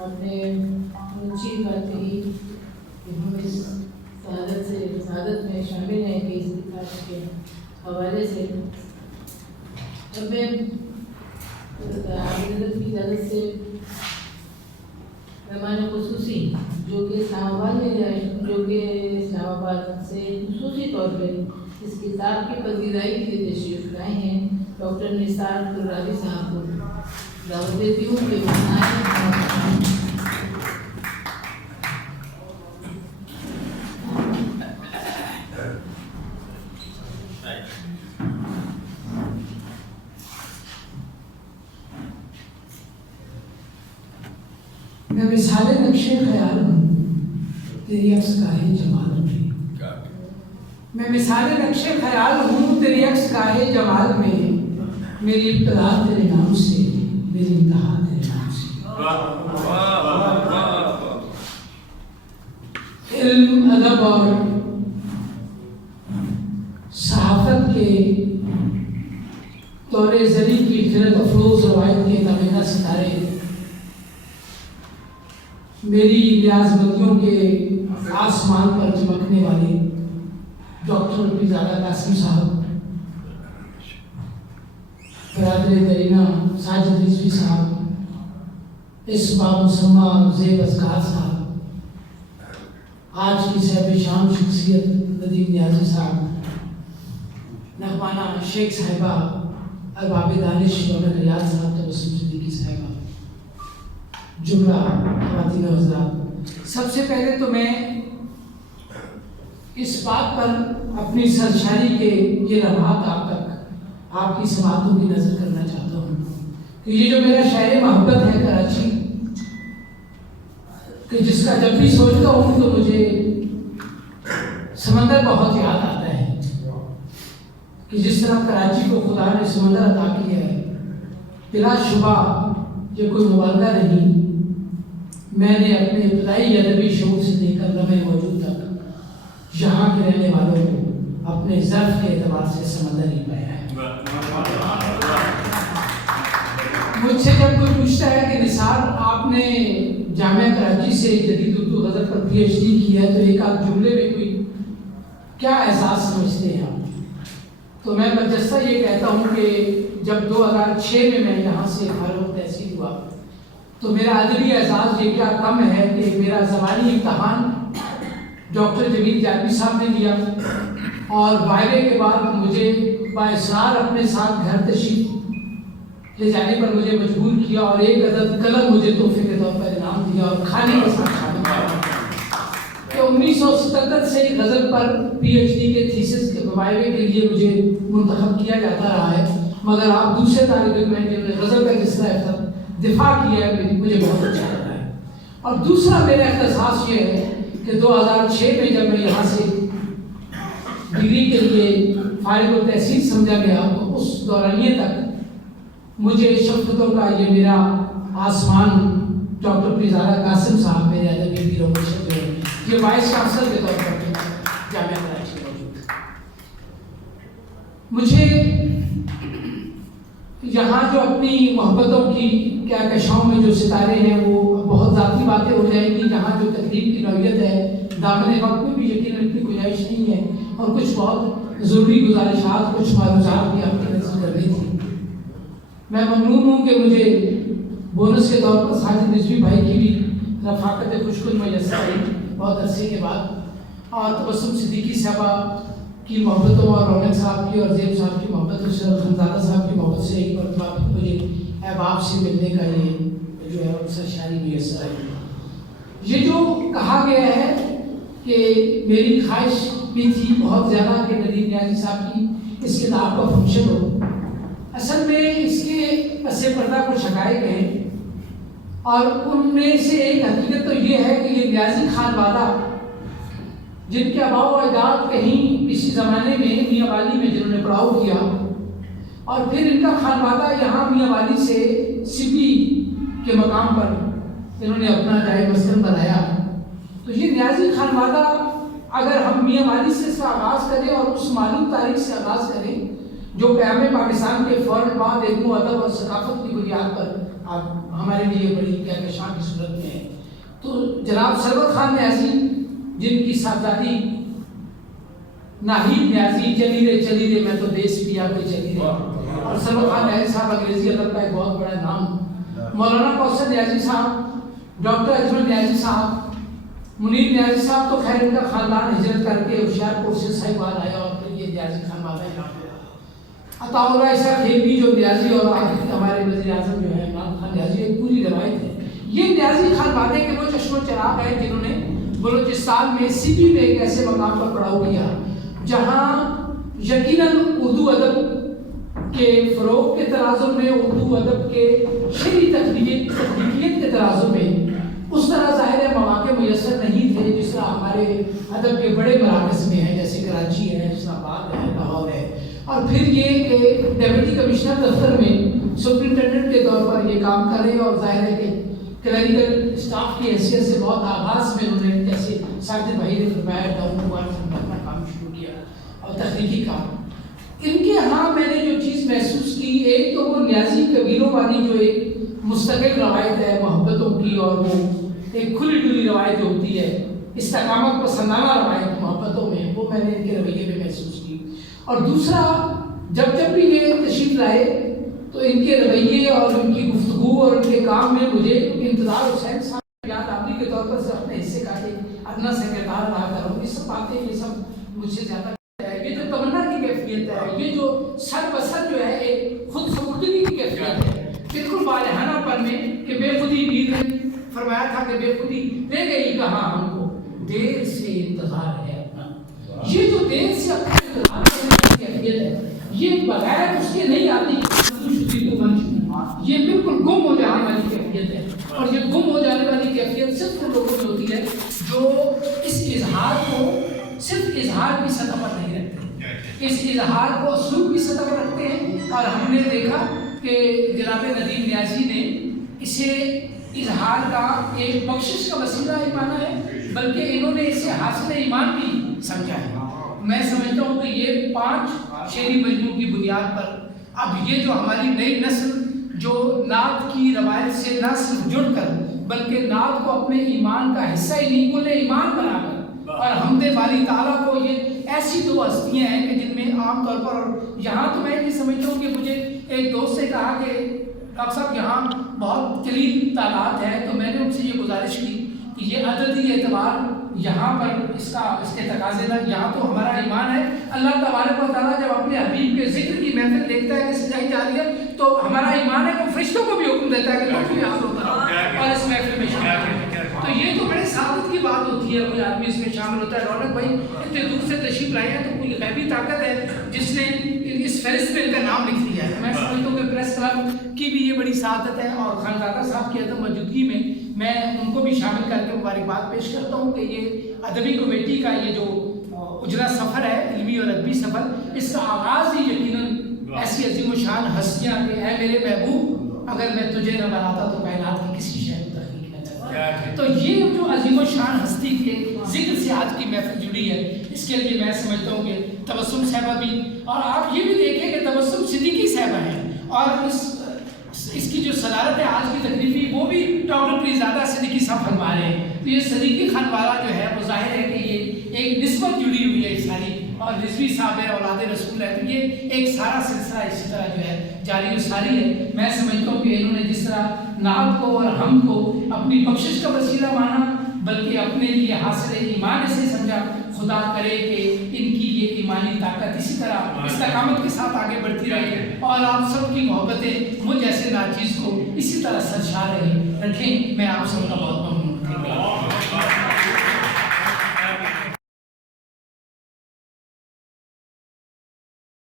آپ نے اونچی بات کہی کہ ہم اس سعادت میں شامل ہیں کہ اس کے حوالے سے اب میں حضرت کی اجازت سے مہمان خصوصی جو کہ اسلام آباد سے خصوصی طور پہ اس کتاب کی پذیرائی کے لیے تشریف لائے ہیں ڈاکٹر نثار قرادی صاحب کو دعوت دیتی ہوں کہ میں مثال نقش خیال ہوں تیری عکس گاہے جمال میں، میں مثال نقش خیال ہوں تیری عکس گاہے جمال میں، میری ابتدا تیرے نام سے، میری انتہا تیرے نام سے۔ علم ادب اور صحافت کے دور زری کی خیرت افروز روایت کے نابینا ستارے میری نیاز مندیوں کے آسمان پر چمکنے والے ڈاکٹر پیزادہ قاسم صاحب، برادر درینا ساجد رضوی صاحب، اس بامسمہ زیب اذکار صاحب، آج کی صاحب شام شخصیت ندیم نیازی صاحب، نغمانہ شیخ صاحبہ، ارباب دانش رونق ریاض صاحب، تبسم صدیقی صاحبہ، جملہ خواتین و حضرات، سب سے پہلے تو میں اس بات پر اپنی سرشاری کے یہ لمحات آپ تک آپ کی سماعتوں کی نظر کرنا چاہتا ہوں کہ یہ جو میرا شہر محبت ہے کراچی، کہ جس کا جب بھی سوچتا ہوں تو مجھے سمندر بہت یاد آتا ہے کہ جس طرح کراچی کو خدا نے سمندر عطا کیا ہے، بلا شبہ یہ کوئی مبالغہ نہیں، میں نے اپنے ابتدائی ادبی شعور سے لے کر لمحے موجود تک یہاں کے رہنے والوں کو اپنے ظرف کے اعتبار سے سمندر ہی پایا ہے۔ مجھ سے جب کوئی پوچھتا ہے کہ نثار آپ نے جامعہ کراچی سے جدید اردو غزل پر پی ایچ ڈی کی ہے تو ایک آدھ جملے میں کوئی کیا احساس سمجھتے ہیں آپ، تو میں برجستہ یہ کہتا ہوں کہ جب 2006 میں یہاں سے فارغ تحصیل ہوا تو میرا ادبی اعزاز یہ کیا کم ہے کہ میرا زبانی امتحان ڈاکٹر جمیل جاروی صاحب نے لیا اور وائرے کے بعد مجھے بااصرار اپنے ساتھ گھر تشریف لے جانے پر مجھے مجبور کیا اور ایک عدد قلم مجھے تحفے کے طور پر انعام دیا اور کھانے کے ساتھ کہ 1977 سے غزل پر پی ایچ ڈی کے تھیسس کے وائرے کے لیے مجھے منتخب کیا جاتا رہا ہے، مگر آپ دوسرے طالب علم ہیں جنہوں نے غزل کا جس طرح دفاع کیا ہے مجھے بہت اچھا لگا ہے۔ اور دوسرا میرا احساس یہ ہے کہ 2006 میں جب میں یہاں سے ڈگری کے لیے فارغ التحصیل سمجھا گیا تو اس دورانیے تک مجھے شفقتوں کا یہ میرا آسمان ڈاکٹر پیزادہ قاسم صاحب میرے ادبی پیر و مرشد جو ہے یہ وائس چانسلر کے طور پر جامعہ کراچی موجود ہے۔ مجھے یہاں جو اپنی محبتوں کی کہکشاؤں میں جو ستارے ہیں وہ بہت ذاتی باتیں ہو جائیں گی، یہاں جو تقریب کی نوعیت ہے دامن وقت میں بھی یقیناً اتنی گنجائش نہیں ہے اور کچھ بہت ضروری گزارشات کچھ معروضات بھی آپ کی نظر کر رہی تھی۔ میں ممنون ہوں کہ مجھے بونس کے طور پر ساجد رضوی بھائی کی بھی رفاقت خوشگل میسر آئی بہت عرصے کے بعد، اور تبسم صدیقی صاحبہ کی محبتوں اور رونق صاحب کی اور زیب صاحب کی محبتوں سے اور خانزادہ صاحب کی محبت سے ایک مرتبہ مجھے احباب سے ملنے کا یہ جو ہے سرشاری میسر آئی۔ یہ جو کہا گیا ہے کہ میری خواہش بھی تھی بہت زیادہ کہ ندیم نیازی صاحب کی اس کتاب کا فنکشن ہو، اصل میں اس کے پس پردہ کچھ حقائق ہیں اور ان میں سے ایک حقیقت تو یہ ہے کہ یہ نیازی خانوادہ جن کے آباء و اجداد کہیں کسی زمانے میں میاں والی میں جنہوں نے پڑاؤ کیا اور پھر ان کا خانوادہ یہاں میاں والی سے سپی کے مقام پر انہوں نے اپنا جائے مسکن بنایا، تو یہ نیازی خانوادہ اگر ہم میاں والی سے اس کا آغاز کریں اور اس معلوم تاریخ سے آغاز کریں جو قیام پاکستان کے فوراً بعد علم و ادب اور ثقافت کی بنیاد پر اب ہمارے لیے بڑی کہکشاں کی صورت میں ہے. تو جناب سرور خان نیازی جن کی صاحبزادی ناہید نیازی چلی رے میں تو دیس پیا کوئی چلی رے، اور سرور خان نیازی صاحب انگریزی ادب کا ایک بہت بڑا نام. مولانا کوثر نیازی صاحب، ڈاکٹر اجمل نیازی صاحب، منیر نیازی صاحب تو خیر ان کا خاندان ہجرت کر کے ہوشیارپور سے صاحبان آیا اور پھر یہ نیازی خان والا یہاں پہ. عطا اللہ عیسیٰ خیبری جو نیازی اور ہمارے وزیر اعظم جو ہے عمران خان نیازی، ایک پوری روایت ہے. یہ نیازی خان والے کے وہ چشم و چراغ ہیں جنہوں نے بلوچستان میں سپی میں ایک ایسے مقام پر پڑاؤ کیا جہاں یقیناً اردو ادب کے فروغ کے تناظر میں، اردو ادب کے شعری تخلیقیت کے تناظر میں اس طرح ظاہر مواقع میسر نہیں تھے جس طرح ہمارے ادب کے بڑے مراکز میں ہیں، جیسے کراچی ہے، اسلام آباد ہے، لاہور ہے. اور پھر یہ کہ ڈیپٹی کمشنر دفتر میں سپرنٹینڈنٹ کے طور پر یہ کام کرے، اور ظاہر ہے کہ کلریکل اسٹاف کی حیثیت سے بہت آغاز میں انہوں نے، جیسے ساجد بھائی نے فرمایا، ڈاؤن ٹو ارتھ اپنا کام شروع کیا اور تخلیقی کام. ان کے ہاں میں نے جو چیز محسوس کی، ایک تو وہ نیازی کبیروں والی جو ایک مستقل روایت ہے محبتوں کی، اور وہ ایک کھلی ڈلی روایت ہوتی ہے، استقامت پسندانہ روایت محبتوں میں، وہ میں نے ان کے رویے میں محسوس کی. اور دوسرا، جب بھی یہ تشریف لائے تو ان کے رویے اور ان کی گفتگو اور ان کے کام میں مجھے انتظار حسین صاحب یاد آبی کے طور پر سے اپنے حصے کا ایک ادنا سیکرٹار رہا کروں. یہ سب باتیں، یہ سب مجھ سے زیادہ ہے. یہ جو تمنا کی کیفیت ہے، یہ جو سر بسر جو ہے ایک خود سپردگی کی کیفیت ہے، بالکل بالہانہ پن میں کہ بے خودی نیند نے فرمایا تھا کہ بے خودی لے گئی کہاں ہم کو، دیر سے انتظار ہے اپنا. یہ جو دیر سے اپنا انتظار کرنے کی کیفیت ہے، یہ بغیر اس کے نہیں آتی یہ بالکل گم ہو جانے والی کیفیت ہے. اور یہ گم ہو جانے والی کیفیت صرف ان لوگوں میں ہوتی ہے جو اس اظہار کو صرف اظہار کی سطح پر نہیں رکھتے، اس اظہار کو اسلوب کی سطح پر رکھتے ہیں. اور ہم نے دیکھا کہ جناب ندیم نیازی نے اسے اظہار کا ایک بخشش کا وسیلہ ہی مانا ہے، بلکہ انہوں نے اسے حاصل ایمان بھی سمجھا ہے. میں سمجھتا ہوں کہ یہ 5 شعری مجموع کی بنیاد پر اب یہ جو ہماری نئی نسل جو نعت کی روایت سے نہ صرف جڑ کر بلکہ نعت کو اپنے ایمان کا حصہ ہی نہیں کل ایمان بنا کر، اور حمد باری تعالیٰ کو، یہ ایسی 2 ہستیاں ہیں کہ جن میں عام طور پر، اور یہاں تو میں یہ سمجھتا ہوں کہ مجھے ایک دوست سے کہا کہ ڈاکٹر صاحب یہاں بہت قلیل تعداد ہے، تو میں نے ان سے یہ گزارش کی کہ یہ عددی اعتبار یہاں پر اس کے تقاضے نہ، یہاں تو ہمارا ایمان ہے. اللہ تبارک و تعالیٰ جب اپنے حبیب کے ذکر کی محفل دیکھتا ہے کہ سجائی جا رہی ہے تو ہمارا ایمان ہے، وہ فرشتوں کو بھی حکم دیتا ہے کہ تم بھی حاضر ہوتا رہو اور اس محفل میں شامل ہو. تو یہ تو بڑے سعادت کی بات ہوتی ہے، کوئی آدمی اس میں شامل ہوتا ہے. رونق بھائی اتنے دور سے تشریف لائے ہیں تو کوئی غیبی طاقت ہے جس نے اس فہرست میں ان کا نام لکھ دیا ہے. میں سمجھتا ہوں کہ پریس کلب کی بھی یہ بڑی سعادت ہے، اور خانزادہ صاحب کی عدم موجودگی میں ان کو بھی شامل کر کے مبارکباد پیش کرتا ہوں کہ یہ ادبی کمیٹی کا یہ جو اجرا سفر ہے، علمی اور ادبی سفر، اس کا آغاز ہی یقیناً ایسی عظیم و شان ہستیاں کہ اے میرے محبوب اگر میں تجھے نہ بناتا تو کائنات کی کسی شے کو تخلیق نہ کرتا. تو یہ جو عظیم و شان ہستی کے ذکر سے آج کی محفل جڑی ہے، اس کے لیے میں سمجھتا ہوں کہ تبسم صاحبہ بھی، اور آپ یہ بھی دیکھیں کہ تبسم صدیقی صاحبہ ہیں، اور اس کی جو صدارت ہے آج کی تقریبی وہ بھی ڈاکٹر پیرزادہ صدیقی صاحب فرما رہے ہیں. تو یہ صدیقی خانوادہ جو ہے وہ ظاہر ہے کہ یہ ایک نسبت جڑی ہوئی ہے ساری، اور رضوی صاحب ہے، اولاد رسول ہے، تو یہ ایک سارا سلسلہ اسی طرح جو ہے جاری و ساری ہے. میں سمجھتا ہوں کہ انہوں نے جس طرح نعت کو اور ہم کو اپنی بخشش کا وسیلہ مانا بلکہ اپنے لیے حاصل ایمان سے سمجھا، خدا کرے کہ ان کی یہ ایمانی طاقت اسی طرح استقامت کے ساتھ آگے بڑھتی رہے، اور آپ سب کی محبتیں مجھ جیسے ناچیز کو اسی طرح سرشار رہیں. میں آپ سب کا بہت ممنون ہوں.